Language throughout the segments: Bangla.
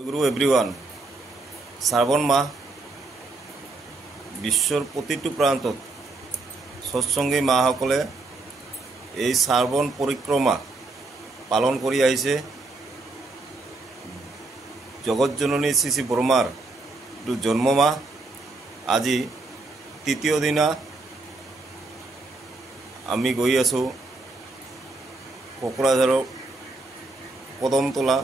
জয়গুরু এভরিওয়ান। শ্রাবণ মাহ বিশ্বর প্রতিটো প্ৰান্তত সৎসংগী মাসকলে এই শ্রাবণ পৰিক্ৰমা পালন কৰি আহিছে। জগতজননী শ্ৰী শ্ৰী ব্ৰহ্মাৰ জন্ম মাহ আজি তৃতীয় দিনা আমি গৈ আছোঁ কোকৰাঝাৰৰ কদমতলা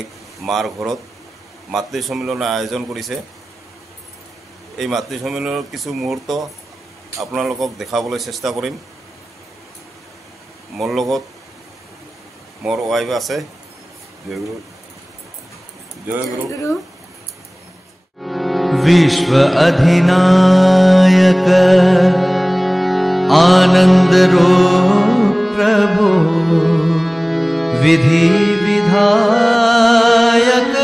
এক মাৰ ঘৰত মাতৃ সন্মিলনৰ আয়োজন কৰিছে। এই মাতৃ সন্মিলনৰ কিছু মুহূৰ্ত আপোনালোকক দেখাবলৈ চেষ্টা কৰিম। মোৰ লগত মোৰ ৱাইফ আছে। জয়গুৰু জয়গুৰু। विश्व अधिनायक आनंद रूप प्रभु विधि विधायक।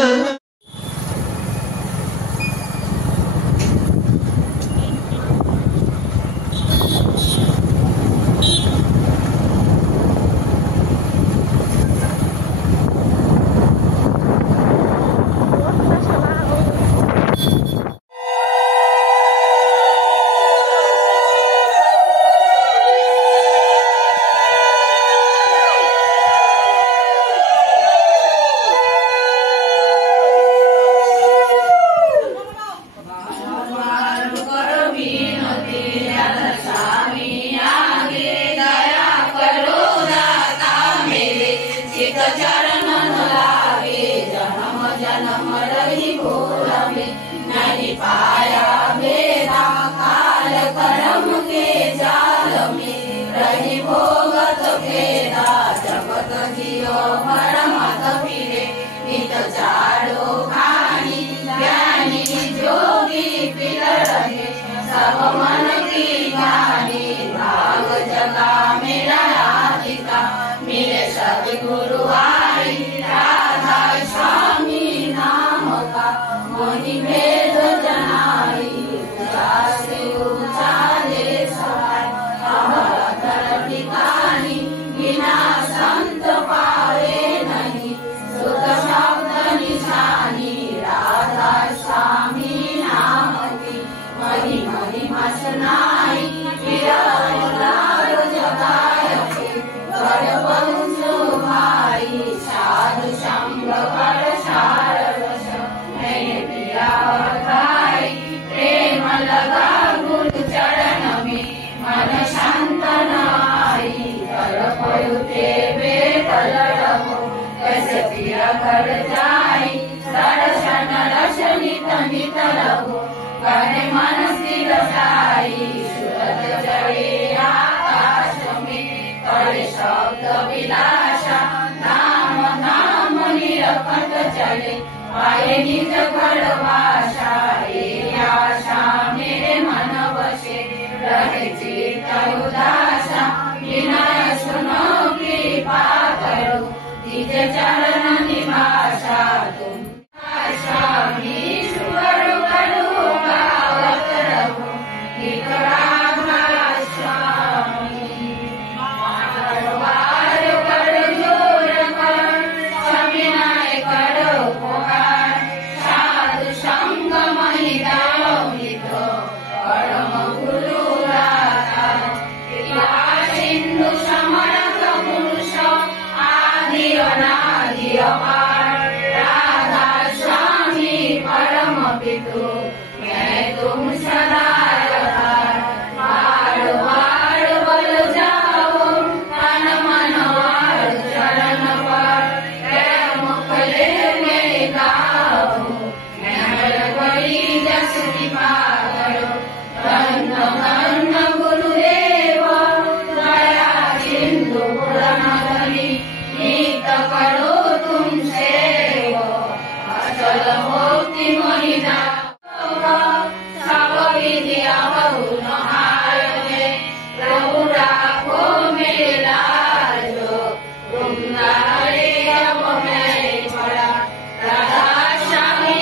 Radha Shami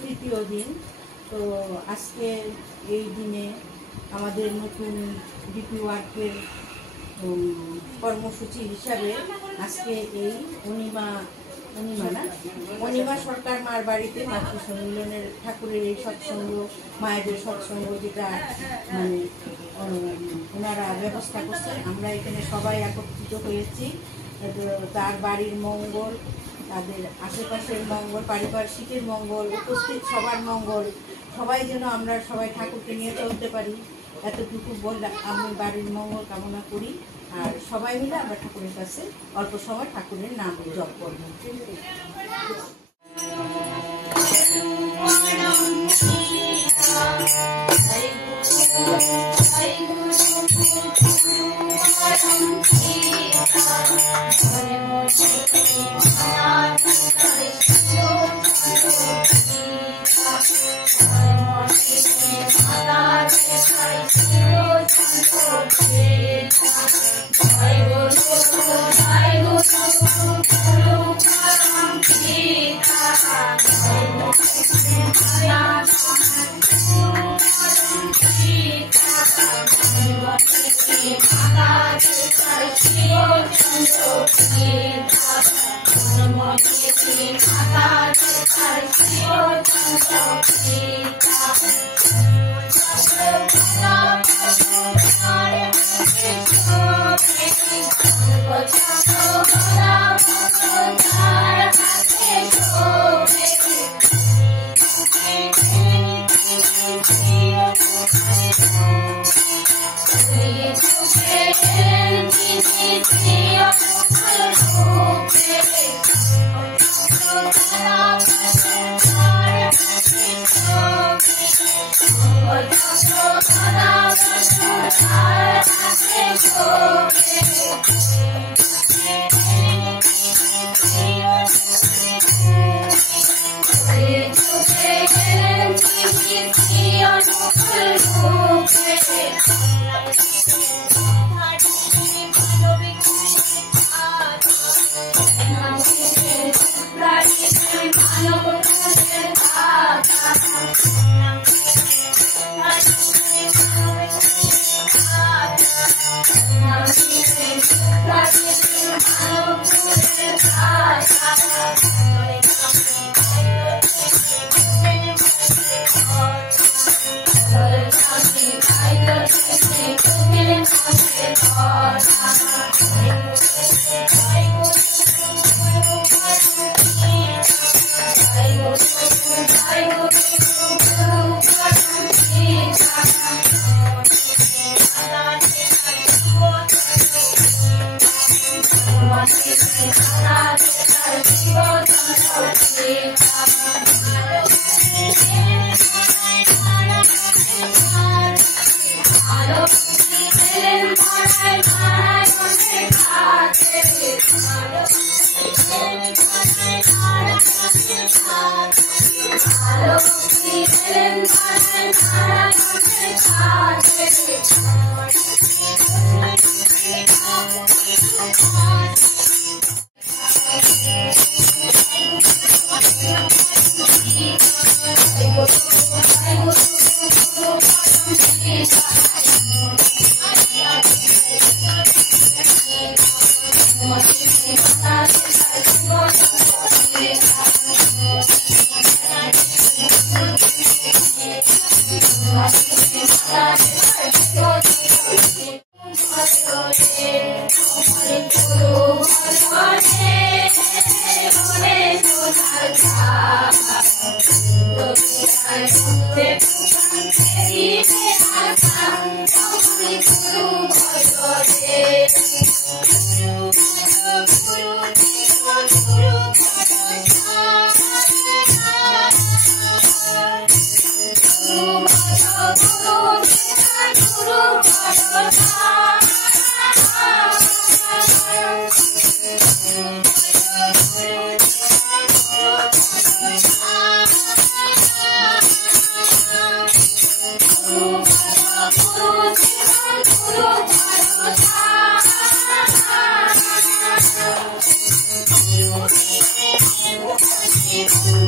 তৃতীয় দিন। তো আজকে এই দিনে আমাদের নতুন ডিপি ওয়ার্কের কর্মসূচি হিসাবে আজকে এই অনিমা সরকার মার বাড়িতে মাতৃ সম্মিলনের ঠাকুরের এই সৎসঙ্গ, মায়েদের সৎসঙ্গ যেটা মানে ওনারা ব্যবস্থা করছেন, আমরা এখানে সবাই একত্রিত হয়েছি। তার বাড়ির মঙ্গল, তাদের আশেপাশের মঙ্গল, পারিপার্শ্বিকের মঙ্গল, উপস্থিত সবার মঙ্গল, সবাই যেন আমরা সবাই ঠাকুরকে নিয়ে চলতে পারি, এতটুকু বলে আমি বাড়ির মঙ্গল কামনা করি। আর সবাই মিলে আমরা ঠাকুরের কাছে অল্প সময় ঠাকুরের নাম জপ করব। Thank you.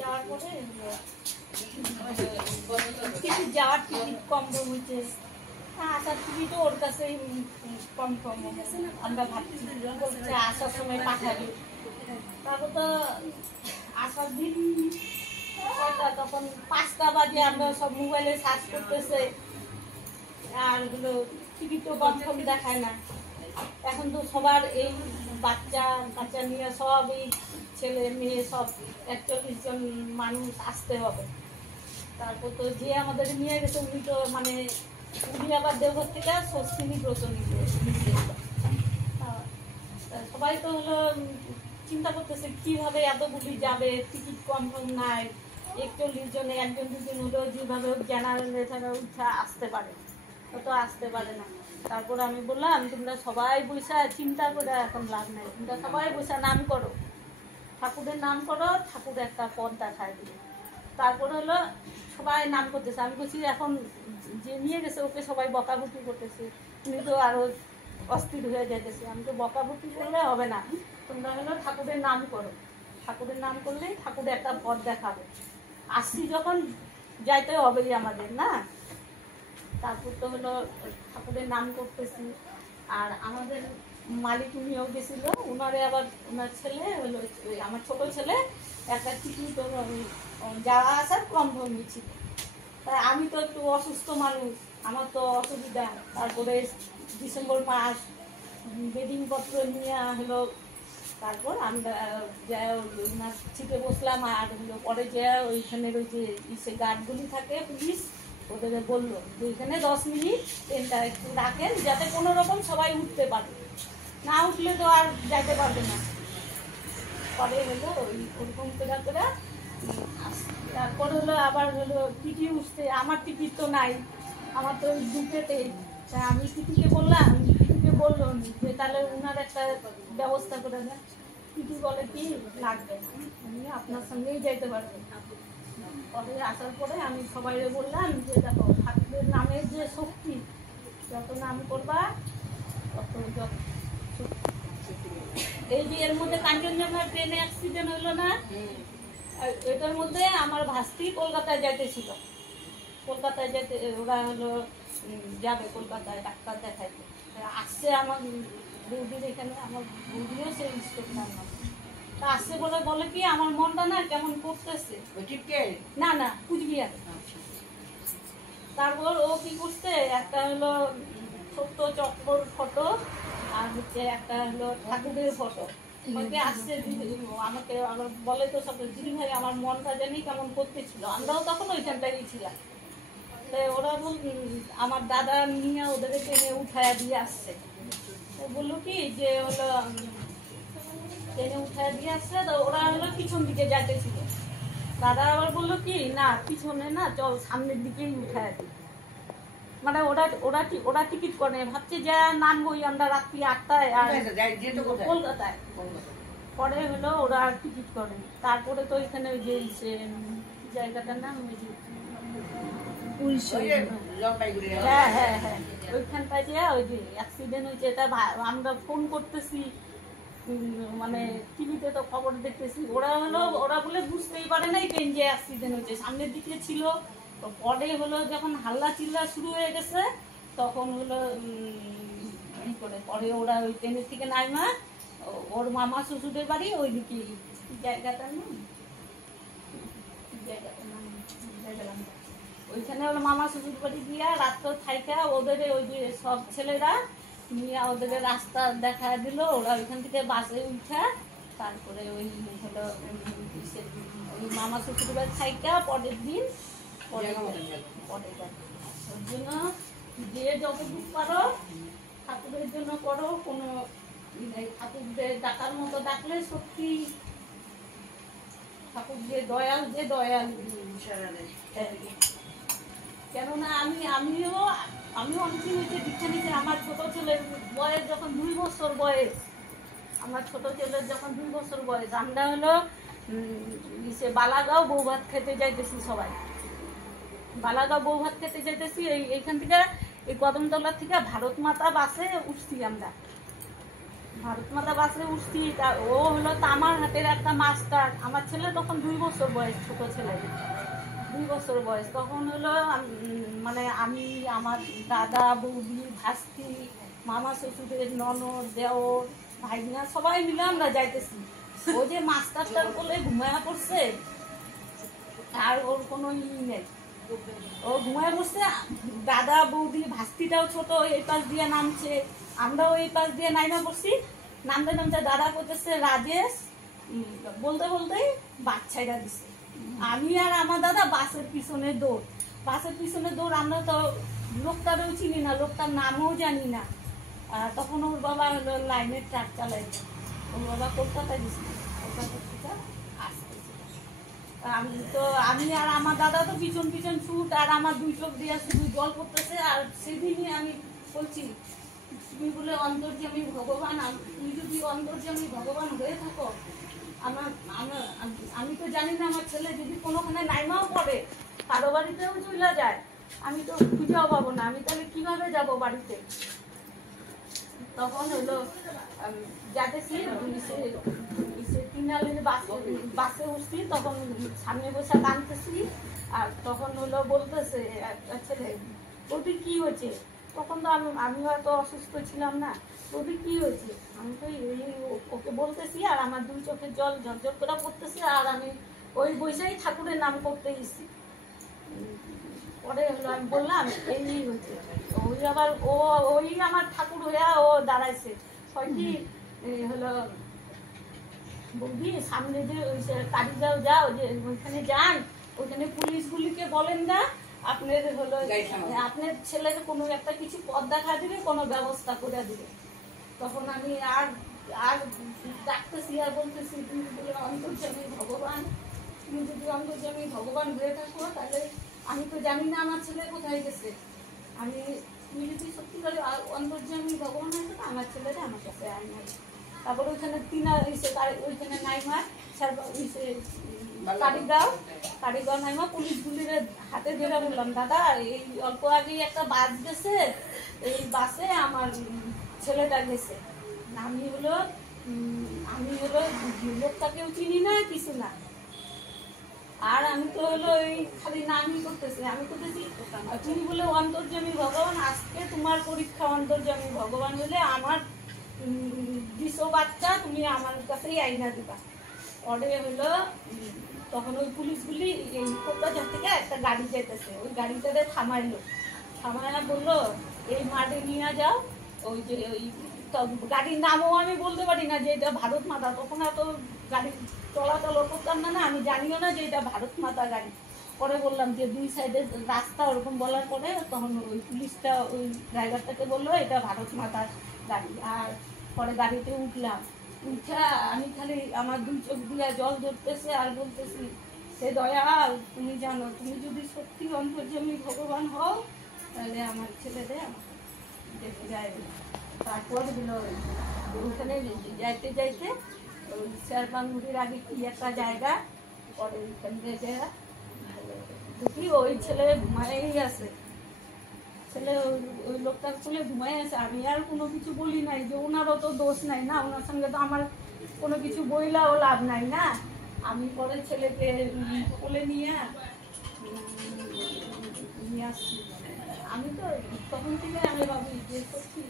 যাওয়ার পরে টিকিট যাওয়ার টিকিট কম হয়েছে, আসার টিকিটও ওর কাছে কম আমরা ভাবছি, বলছে আসার সময় পাঠাবে। তারপর তো আসার দিন তখন 5টা বাজে, আমরা সব মোবাইলে সার্চ করতেছে, আর হলো টিকিটও কনফার্ম দেখায় না। এখন তো সবার এই বাচ্চা কাচ্চা নিয়ে সব এই ছেলে মেয়ে সব 41 জন মানুষ আসতে হবে। তারপর তো যে আমাদের নিয়ে গেছে উনি তো মানে উনি আবার দেওঘর থেকে ষষ্ঠী ব্রত নিতে। সবাই তো হলো চিন্তা করতেছে কিভাবে এতগুলি যাবে, টিকিট কনফার্ম নাই, 41 জনে 1 2 হলেও যেভাবে জেনারেল উঠা আসতে পারে, তো আসতে পারে না। তারপর আমি বললাম তোমরা সবাই বসে চিন্তা করে এখন লাভ নাই, তোমরা সবাই বসে নাম করো, ঠাকুরের নাম করো, ঠাকুর একটা পথ দেখায় দিবে। তারপর হলো সবাই নাম করতেছে, আমি বলছি এখন যে নিয়ে গেছে ওকে সবাই বকাবকি করতেছে, তুমি তো আরো অস্থির হয়ে যাইতেছে। আমি তো বকাবকি করলে হবে না, তোমরা হলো ঠাকুরের নাম করো, ঠাকুরের নাম করলেই ঠাকুরের একটা পথ দেখাবে, আসছি যখন যাইতে হবেই আমাদের না। তারপর তো হলো ঠাকুরের নাম করতেছি, আর আমাদের মালিক উনিও গেছিল, ওনারে আবার ওনার ছেলে হলো আমার ছোট ছেলে একটা টিকিট যাওয়া আসার কনফার্ম ছিল। তাই আমি তো একটু অসুস্থ মানুষ, আমার তো অসুবিধা। তারপরে ডিসেম্বর মাস বেডিং পত্র নিয়ে হলো, তারপর আমরা যা ওনার সিটে বসলাম, আর হলো পরে যে ওইখানের ওই যে সে গার্ডগুলি থাকে পুলিশ, ওদের বললো যে এখানে 10 মিনিট ট্রেনটা একটু রাখেন যাতে কোনো রকম সবাই উঠতে পারে, না উঠলে তো আর যাইতে পারবে না। পরে হলো ওই ওরকম করে তারপর হলো আবার হলো টিটি উঠতে, আমার টিকিট তো নাই, আমার তো ওই দুটোতে। তা আমি টিটিকে বললাম, টিটিকে বললো যে তাহলে ওনার একটা ব্যবস্থা করে দেন। টিটি বলে কি লাগবে না, আমি আপনার সঙ্গেই যাইতে পারবেন। পরে আসার পরে আমি সবাই বললাম যে দেখো ঠাকুরের নামের যে শক্তি, যত নাম করবা তত এই যে এর মধ্যে কাঞ্চনজঙ্ঘা ট্রেনে অ্যাক্সিডেন্ট হইলো না, এটার মধ্যে আমার ভাস্তি কলকাতায় যাইতেছিল, কলকাতায় যেতে ওরা হলো যাবে কলকাতায় ডাক্তার দেখাইতে, আসছে আমার বৌদির এখানে, আমার বৌদিও সেই স্ট্রোক নাম তা আসছে বলে কি আমার মনটা না কেমন করতেছে, না না কুচবিহার। তারপর ও কি করছে, একটা হলো ছোট্ট চক্কর ফটো আর হচ্ছে একটা হলো ঠাকুরের ফটো আমাকে আসছে, আমাকে আবার বলে তো সব দিদি ভাই আমার মনটা জানি কেমন করতেছিল, আমরাও তখন ওইখানটাই ছিলাম। তাই ওরা আমার দাদা নিয়ে ওদের ট্রেনে উঠায় দিয়ে আসছে, বললো কি যে হলো ট্রেনে উঠায় দিয়ে আসছে, তো ওরা হলো পিছন দিকে যাইতেছিল। দাদা আবার বললো কি না পিছনে না চল সামনের দিকেই উঠায় দিই, মানে ওরা টিকিট করে ভাবছে যে নামবই আমরা রাত্রি 8টায় আর কলকাতায়। পরে হলো ওরা আর টিকিট করে, তারপরে তো এখানে ওই যে জায়গাটার নাম হ্যাঁ হ্যাঁ হ্যাঁ ওইখানটায় যে ওই যে অ্যাক্সিডেন্ট হয়েছে, এটা আমরা ফোন করতেছি, মানে টিভিতে তো খবর দেখতেছি, ওরা বলে বুঝতেই পারে নাই ট্রেন যে অ্যাক্সিডেন্ট হয়েছে, সামনের দিকে ছিল। তো পরে হলো যখন হাল্লা চিল্লা শুরু হয়ে গেছে তখন হলো ই করে পরে ওরা ওই ট্রেনের থেকে নাইমা ওর মামা শ্বশুরের বাড়ি ওইদিকে জায়গাটার নাম ওইখানে ওর মামা শ্বশুর বাড়ি গিয়া রাত্র থাইকা ওদের ওই যে সব ছেলেরা নিয়ে ওদের রাস্তা দেখা দিল, ওরা ওইখান থেকে বাসে উঠা তারপরে ওই হলো ওই মামা শ্বশুর বাড়ি থাইকা পরের দিন পরে ওর জন্য যে যতটুকু পারো ঠাকুরের জন্য করো, কোনো ঠাকুরদের ডাকার মতো ডাকলে সত্যি ঠাকুর যে দয়াল কেননা আমিও অনেকদিন হয়েছে দীক্ষা নিয়েছি। আমার ছোট ছেলের বয়স যখন 2 বছর বয়স, আমরা হলো বালাগাঁও বউ ভাত খেতে যাইতেছি, সবাই বালাগাঁও বউ ভাত খেতে যাইতেছি। এইখান থেকে এই কদমতলা থেকে ভারত মাতা বাসে উঠছি আমরা, ভারত মাতা বাসে উঠছি, ও হলো তামার হাটের একটা মাস্টার। আমার ছেলে তখন 2 বছর বয়স, ছোট ছেলে 2 বছর বয়স। তখন হলো মানে আমি, আমার দাদা, বৌদি, ভাস্তি, মামা শ্বশুরের ননদ, দেওর, ভাইনা সবাই মিলে আমরা যাইতেছি। ও যে মাস্টারটার কোলে ঘুমায়া পড়ছে, আর ওর কোনো নেই, ও ঘুমায় বসছে। দাদা, বৌদি, ভাস্তিটাও ছোট, এই পাশ দিয়ে নামছে, আমরাও এই পাশ দিয়ে নাইমা পড়ছি। নামতে নামতে দাদা করতেছে রাজেশ, বলতে বলতেই বাচ্চাইরা দিছে। আমি আর আমার দাদা বাসের পিছনে দৌড়, বাসের পিছনে দৌড়। আমরা তো লোকটারও চিনি না, লোকটার নামও জানি না। তখন ওর বাবা হলো লাইনের ট্রাক চালাই, ওর বাবা কলকাতায় দিচ্ছে, কলকাতা থেকে আসতেছে। আমি আর আমার দাদা তো পিছন পিছন ছুট, আর আমার 2 চোখ দিয়ে শুধু জল পড়তেছে। আর সেদিনই আমি বলছি, তুমি বলে অন্তর্যামী ভগবান, তুমি যদি অন্তর্যামী ভগবান হয়ে থাকো, আমি তো জানি না আমার ছেলে যদি কোনোখানে নাইমাও পড়ে, কারো বাড়িতেও চলে যায়, আমি তো খুঁজেও পাবো না, আমি তাহলে কিভাবে যাব বাড়িতে? তখন হলো যাতেছি বাসে উঠছি, তখন সামনে বসে কাঁদতেছি। আর তখন হলো বলতেছে একটা ছেলে, ওটি কি হয়েছে? তখন তো আমি হয়তো অসুস্থ ছিলাম না, ওটি কি হয়েছে? আমি তো ওকে বলতেছি, আর আমার 2 চোখের জল ঝরঝর করে পড়তেছে। আর আমি ওই বৈশাখী ঠাকুরের নাম করতে এসেছি। পরে হলো আমি বললাম এই হয়েছে, ওই আবার ওই আমার ঠাকুর হইয়া ও দাঁড়াইছে। কি হলো বৌদি, সামনে যে ওই কালীগাঁও যাও, যে ওইখানে যান, ওইখানে পুলিশগুলিকে বলেন না আপনার হলো আপনার ছেলেকে কোনো একটা কিছু পথ দেখা দিবে, কোনো ব্যবস্থা করে দিবে। তখন আমি আর ডাকতেছি আর বলতেছি, তুমি বলে অন্তর্যামী ভগবান, তুমি যদি অন্তর্যামী ভগবান হয়ে থাকো, তাহলে আমি তো জানি না আমার ছেলে কোথায় গেছে। তুমি যদি সত্যি করে অন্তর্যামী ভগবান হয়েছে, তো আমার ছেলেটা আমার কাছে আয় নাই। তারপরে ওইখানে ওইখানে নাইমা কারিগাঁও নাইমা পুলিশগুলির হাতে ধরে বললাম, দাদা এই অল্প আগেই একটা বাস গেছে, এই বাসে আমার ছেলেটা গেছে। আমি হলো লোকটাকেও চিনি না, কিছু না। আর আমি তো হলো এই খালি নামই করতেছি, আমি করতেছি তুমি বলে অন্তর্যামী ভগবান, আজকে তোমার পরীক্ষা। অন্তর্যামী ভগবান হলে আমার দিশো বাচ্চা, তুমি আমার কাছেই আইনা দিবা। পরে হলো তখন ওই পুলিশগুলি এই কোলকাতা থেকে একটা গাড়ি যেতেছে, ওই গাড়িটাতে থামাইলো, থামাইয়া বললো এই মাঠে নিয়ে যাও। ওই যে ওই গাড়ির নামও আমি বলতে পারি না যে এটা ভারত মাতা, তখন এত গাড়ি চলাচল করতাম না, আমি জানিও না যে এটা ভারত মাতা গাড়ি। পরে বললাম যে 2 সাইডে রাস্তা, ওরকম বলার পরে তখন ওই পুলিশটা ওই ড্রাইভারটাকে বললো এটা ভারত মাতার গাড়ি। আর পরে গাড়িতে উঠলাম, উঠা আমি খালি আমার 2 চোখ দিয়ে জল ধরতেছে আর বলতেছি, সে দয়াল, তুমি জানো, তুমি যদি সত্যি অন্তর্যামী ভগবান হও, তাহলে আমার ছেলেদের দেখে যায়। তারপর হলো ওখানে যাইতে যাইতে ওই শেরবাংগুড়ির আগে কি একটা জায়গা, পরে ওইখানে দেখি ওই ছেলে ঘুমাই আছে, ছেলে ওই লোকটার কোলে ঘুমাই আছে। আমি আর কোনো কিছু বলি নাই, যে ওনারও তো দোষ নাই না, ওনার সঙ্গে তো আমার কোনো কিছু বইলাও লাভ নাই না। আমি পরে ছেলেকে কোলে নিয়ে আসছি। আমি তো তখন থেকে আমি ভাবি যে সত্যি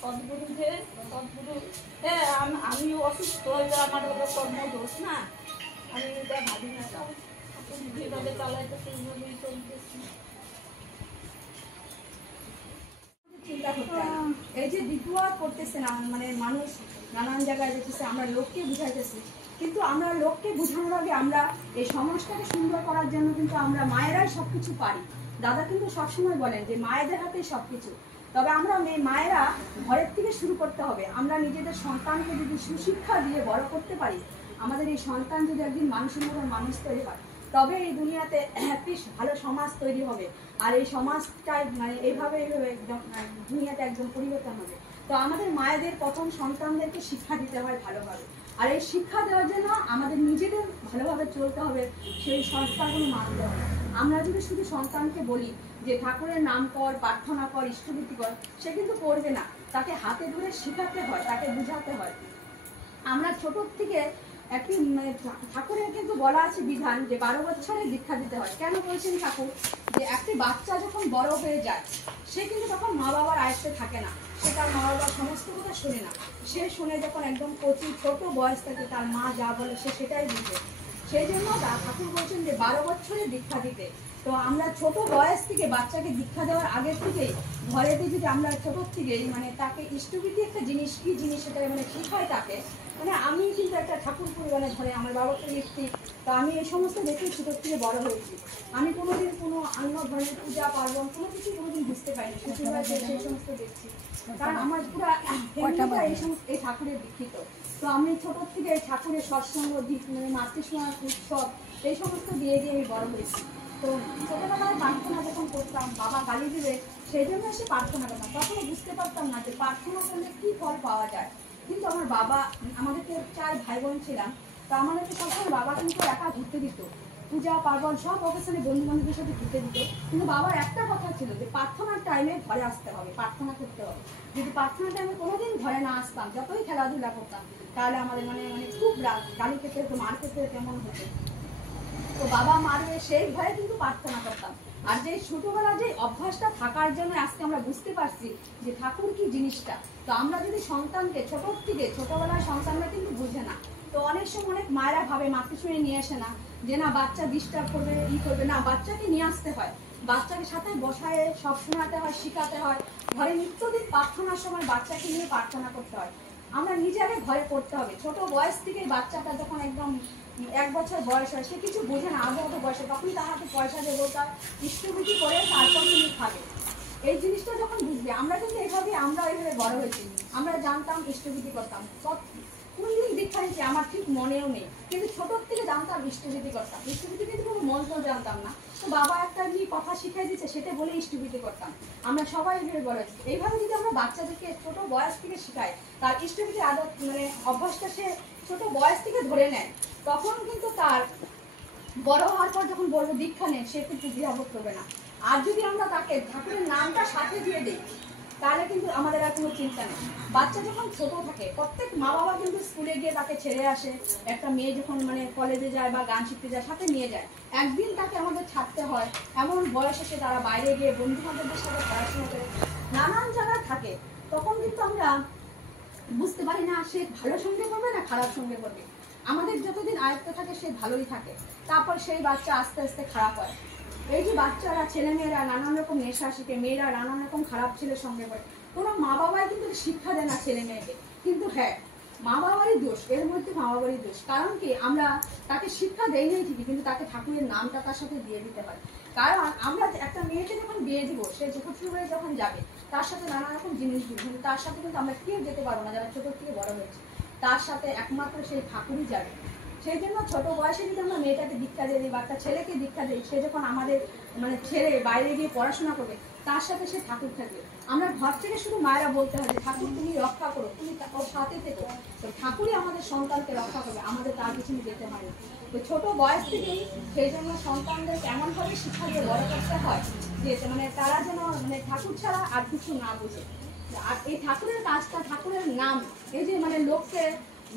সদ্গুরু, হ্যাঁ আমি অসুস্থ, আমার ওটা কর্মদোষ না, আমি এটা ভাবি না, যেভাবে চালাইতে সেইভাবেই চলতেছি। চিন্তা করতে এই যে দ্বিতীয় করতেছে না, মানে মানুষ নানান জায়গায় দেখতেছে, আমরা লোককে বুঝাইতেছি, কিন্তু আমরা লোককে বোঝানোর আগে আমরা এই সমাজটাকে সুন্দর করার জন্য কিন্তু আমরা মায়েরাই সবকিছু পারি। দাদা কিন্তু সবসময় বলেন যে মায়েদের হাতেই সবকিছু। তবে আমরা মায়েরা ঘরের থেকে শুরু করতে হবে। আমরা নিজেদের সন্তানকে যদি সুশিক্ষা দিয়ে বড় করতে পারি, আমাদের এই সন্তান যদি একদিন মানুষের মতো মানুষ তৈরি হয়, তবে এই দুনিয়াতে একটি ভালো সমাজ তৈরি হবে। আর এই সমাজটাই মানে এইভাবে একদম দুনিয়াতে একদম পরিবর্তন হবে। তো আমাদের মায়েদের প্রথম সন্তানদেরকে শিক্ষা দিতে হয় ভালোভাবে। আর এই শিক্ষা দেওয়ার জন্য আমাদের নিজেদের ভালোভাবে চলতে হবে, সেই সংস্কারগুলো মানতে হবে। আমরা যদি শুধু সন্তানকে বলি যে ঠাকুরের নাম কর, প্রার্থনা কর, ইষ্টভীতি কর, সে কিন্তু করবে না। তাকে হাতে ধরে শেখাতে হয়, তাকে বুঝাতে হয়। আমরা ছোট থেকে একটি ঠাকুরের কিন্তু বলা আছে বিধান যে 12 বছরে দীক্ষা দিতে হয়। কেন বলছেন ঠাকুর? যে একটি বাচ্চা যখন বড় হয়ে যায় সে কিন্তু তখন মা বাবার আয়ত্তে থাকে না, সে তার মা বাবার সমস্ত কথা শোনে না। সে শুনে যখন একদম কচি ছোট বয়স থেকে তার মা যা বলে সে সেটাই বুঝে। সেই জন্য ঠাকুর বলছেন যে 12 বছরে দীক্ষা দিতে। তো আমরা ছোট বয়স থেকে বাচ্চাকে দীক্ষা দেওয়ার আগের থেকেই ঘরেতে যদি আমরা ছোট থেকেই মানে তাকে ইষ্টবিধি একটা জিনিস কি জিনিস সেটা মানে শেখাই তাকে। মানে আমি কিন্তু একটা ঠাকুর পরিবারে ধরে আমার বাবাকে দেখছি, তো আমি এই সমস্ত দেখে ছোট থেকে বড় হয়েছি। আমি কোনোদিন কোনো অন্য ধরনের পূজা পার্বণ কোনো কিছু কোনোদিন বুঝতে পারিনি, শ্বশুরবাড়ি সেই সমস্ত দেখছি, কারণ আমার পুরো এই ঠাকুরের দীক্ষিত। তো আমি ছোট থেকে এই ঠাকুরের সৎসঙ্গ মানে মাতৃস্মরণ উৎসব এই সমস্ত দিয়ে দিয়ে আমি বড় হয়েছি। তো ছোটবেলায় প্রার্থনা যখন করতাম বাবা গালি দিবে সেই জন্য এসে প্রার্থনা করতাম, তখন বুঝতে পারতাম না যে প্রার্থনা করলে কি ফল পাওয়া যায়। কিন্তু আমার বাবা, আমাদেরকে 4 ভাই বোন ছিলাম, তো আমাদেরকে সবসময় বাবা কিন্তু একা ঘুরতে দিত, পূজা পার্বণ সব অকেশনে বন্ধু বান্ধবদের সাথে ঘুরতে দিত। কিন্তু বাবার একটা কথা ছিল যে প্রার্থনার টাইমে ঘরে আসতে হবে, প্রার্থনা করতে হবে। যদি প্রার্থনার টাইমে কোনোদিন ঘরে না আসতাম, যতই খেলাধুলা করতাম, তাহলে আমাদের মানে খুব গালি খেতে হতো, মার খেতে কেমন হতো। তো বাবা মারবে সেই ভয়ে কিন্তু প্রার্থনা করতাম। আর যে ছোটবেলা যে অভ্যাসটা থাকার জন্য আজকে আমরা বুঝতে পারছি যে ঠাকুর কি জিনিসটা। তো আমরা যদি সন্তানকে ছোটবেলায় সন্তানরা কিন্তু বুঝে না, তো অনেক সময় অনেক মায়েরা ভাবে মাতৃশ্রী নিয়ে আসে না, যে না বাচ্চা ডিস্টার্ব করবে করবে না, বাচ্চাকে নিয়ে আসতে হয়, বাচ্চাকে সাথে বসায় সব শোনাতে হয়, শিখাতে হয়। ঘরে নিত্যদিন প্রার্থনার সময় বাচ্চাকে নিয়ে প্রার্থনা করতে হয়। আমরা নিজেকে ঘরে করতে হবে। ছোট বয়স থেকে বাচ্চাটা যখন একদম 1 বছর বয়স হয়, সে কিছু বোঝে না, আধো বয়সে, তখনই তার হাতে পয়সা দেবো, তার ইষ্টবিধি করে তারপর তুমি খাবে। এই জিনিসটা যখন বুঝবে, আমরা কিন্তু আমরা এইভাবে বড় হয়েছি। আমরা জানতাম, ইষ্টবিধি করতাম, কোনদিন দীক্ষা নিচ্ছি আমার ঠিক মনেও নেই, কিন্তু ছোট থেকে জানতাম ইষ্টবিধি করতাম। ইষ্টবিধি কিন্তু কোনো মন্ত্র জানতাম না, তো বাবা একটা নিয়ে কথা শিখিয়ে দিচ্ছে সেটা বলে ইষ্টবিধি করতাম। আমরা সবাই এইভাবে বড় হয়েছি। এইভাবে যদি আমরা বাচ্চাদেরকে ছোট বয়স থেকে শেখাই, তার ইষ্টবিধির আদত মানে অভ্যাসটা সে ছোট বয়স থেকে ধরে নেয়, তখন কিন্তু তার বড় হওয়ার পর যখন বলবো দীক্ষা নেয়, সে কিন্তু দ্বিধাবোধ করবে না। আর যদি আমরা তাকে ঠাকুরের নামটা সাথে দিয়ে দিই, তাহলে কিন্তু আমাদের আর কোনো চিন্তা নেই। বাচ্চা যখন ছোট থাকে, প্রত্যেক মা বাবা কিন্তু স্কুলে গিয়ে তাকে ছেড়ে আসে। একটা মেয়ে যখন মানে কলেজে যায় বা গান শিখতে যায়, সাথে নিয়ে যায়। একদিন তাকে আমাদের ছাড়তে হয়, এমন বয়স এসে তারা বাইরে গিয়ে বন্ধু বান্ধবদের সাথে পড়াশোনা করে নানান জায়গায় থাকে। তখন কিন্তু আমরা বুঝতে পারি না সে ভালো সঙ্গে করবে না খারাপ সঙ্গে করবে। আমাদের যতদিন আয়ত্ত থাকে সে ভালোই থাকে, তারপর সেই বাচ্চা আস্তে আস্তে খারাপ হয়। এই যে বাচ্চারা ছেলেমেয়েরা নানান রকম নেশা শিখে, মেয়েরা নানান রকম খারাপ ছেলের সঙ্গে করে, কোনো মা বাবাই কিন্তু শিক্ষা দেয় না ছেলে মেয়েকে। কিন্তু হ্যাঁ, মা বাবারই দোষ, এর মধ্যে মা বাবারই দোষ। কারণ কি, আমরা তাকে শিক্ষা দেই নাই ঠিকই, কিন্তু তাকে ঠাকুরের নামটা তার সাথে দিয়ে দিতে হয়। কারণ আমরা একটা মেয়েকে যখন বিয়ে দিব, সে শ্বশুরবাড়ি যখন যাবে, তার সাথে নানা রকম জিনিস দিব, কিন্তু তার সাথে কিন্তু আমরা কেউ যেতে পারবো না যারা ছোট থেকে বড় হয়েছে। তার সাথে একমাত্র সেই ঠাকুরই যাবে। সেই জন্য ছোট বয়সে যদি আমরা মেয়েটাকে দীক্ষা দিয়ে দিই বা একটা ছেলেকে দীক্ষা দিই, সে যখন আমাদের মানে ছেলে বাইরে গিয়ে পড়াশোনা করবে, তার সাথে সে ঠাকুর থাকবে। আমরা ঘর থেকে শুধু মায়েরা বলতে হবে ঠাকুর তুমি রক্ষা করো, তুমি ওর সাথে থেকো, তো ঠাকুরই আমাদের সন্তানকে রক্ষা করবে, আমাদের তার পিছনে যেতে হয়। তো ছোট বয়স থেকেই সেই জন্য সন্তানদের এমনভাবে শিক্ষা দিয়ে বড় করতে হয় যে মানে তারা যেন মানে ঠাকুর ছাড়া আর কিছু না বুঝে। আর এই ঠাকুরের কাজটা, ঠাকুরের নাম, এই যে মানে লোককে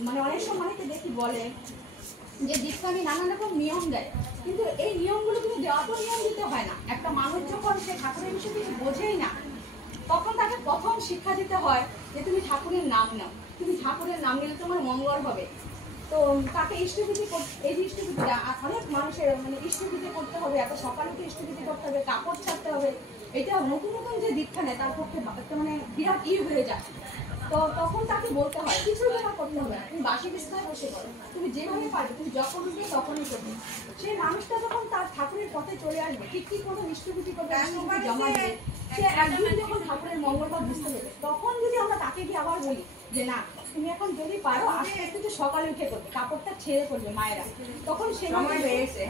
মানে অনেক সময় দেখি বলে যে দীক্ষা নিয়ে নানান রকম নিয়ম দেয়, কিন্তু এই নিয়মগুলো কিন্তু দেওয়া তো নিয়ম দিতে হয় না। একটা মানুষ যখন সে ঠাকুরের বিষয়ে কিছু বোঝেই না, তখন তাকে প্রথম শিক্ষা দিতে হয় যে তুমি ঠাকুরের নাম নাও, তুমি ঠাকুরের নাম নিলে তোমার মঙ্গল হবে। তো তাকে ইষ্টবিধি, এই যে ইষ্টবিধিটা অনেক মানুষের মানে ইষ্টবিধি করতে হবে, এত সকালে তো ইষ্টবিধি করতে হবে, কাপড় ছাড়তে হবে, এটা নতুন নতুন যে দীক্ষা নেয় তার পক্ষে মানে বিরাট হয়ে যায়। তো তখন তাকে বলতে হয় কিছু তোমার করতে হবে না, তুমি বাসি বিছানায় বসে করো, তুমি যেভাবে পারবে, তুমি যখন উঠবে তখনই করবে। সেই মানুষটা যখন তার ঠাকুরের পথে চলে আসবে, ঠিক কি কোনো ইষ্টবিধি করবে, জমা দেবে, সে একদিন যখন ঠাকুরের মঙ্গলটা বুঝতে দেবে, তখন যদি আমরা তাকে গিয়ে আবার বলি যে না তুমি এখন যদি পারো আস্তে আস্তে তো সকালে উঠে করবে, কাপড়টা ছেড়ে করবে মায়েরা, তখন সে সময় হয়েছে।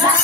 হ্যাঁ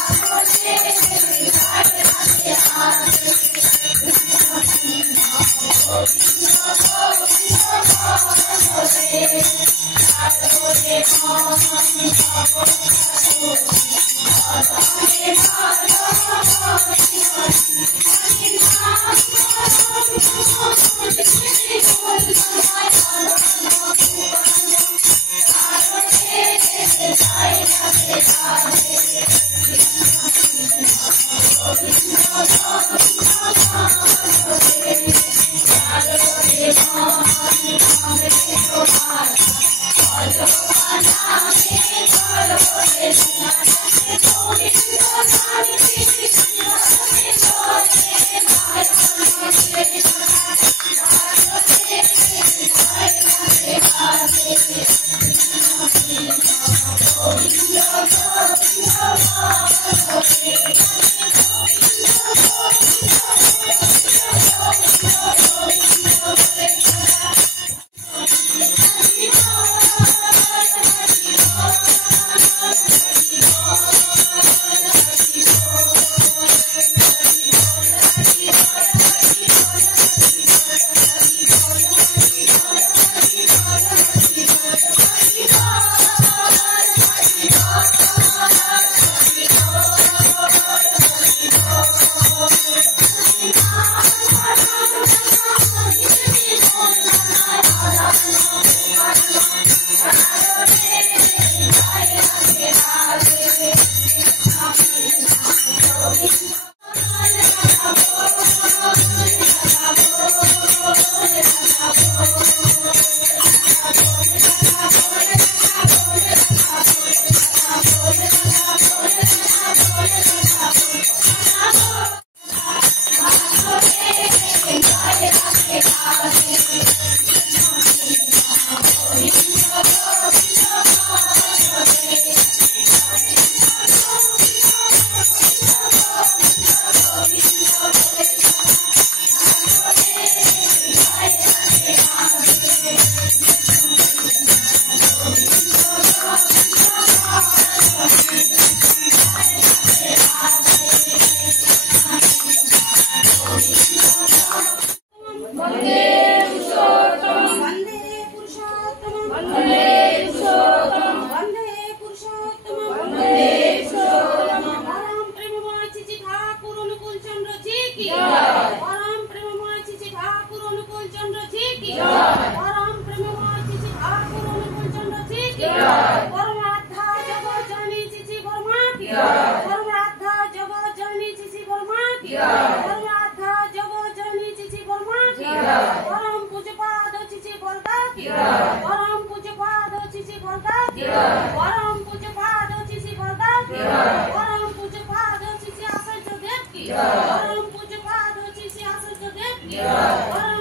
परम पूज्य पाद श्री आचार्य देव की।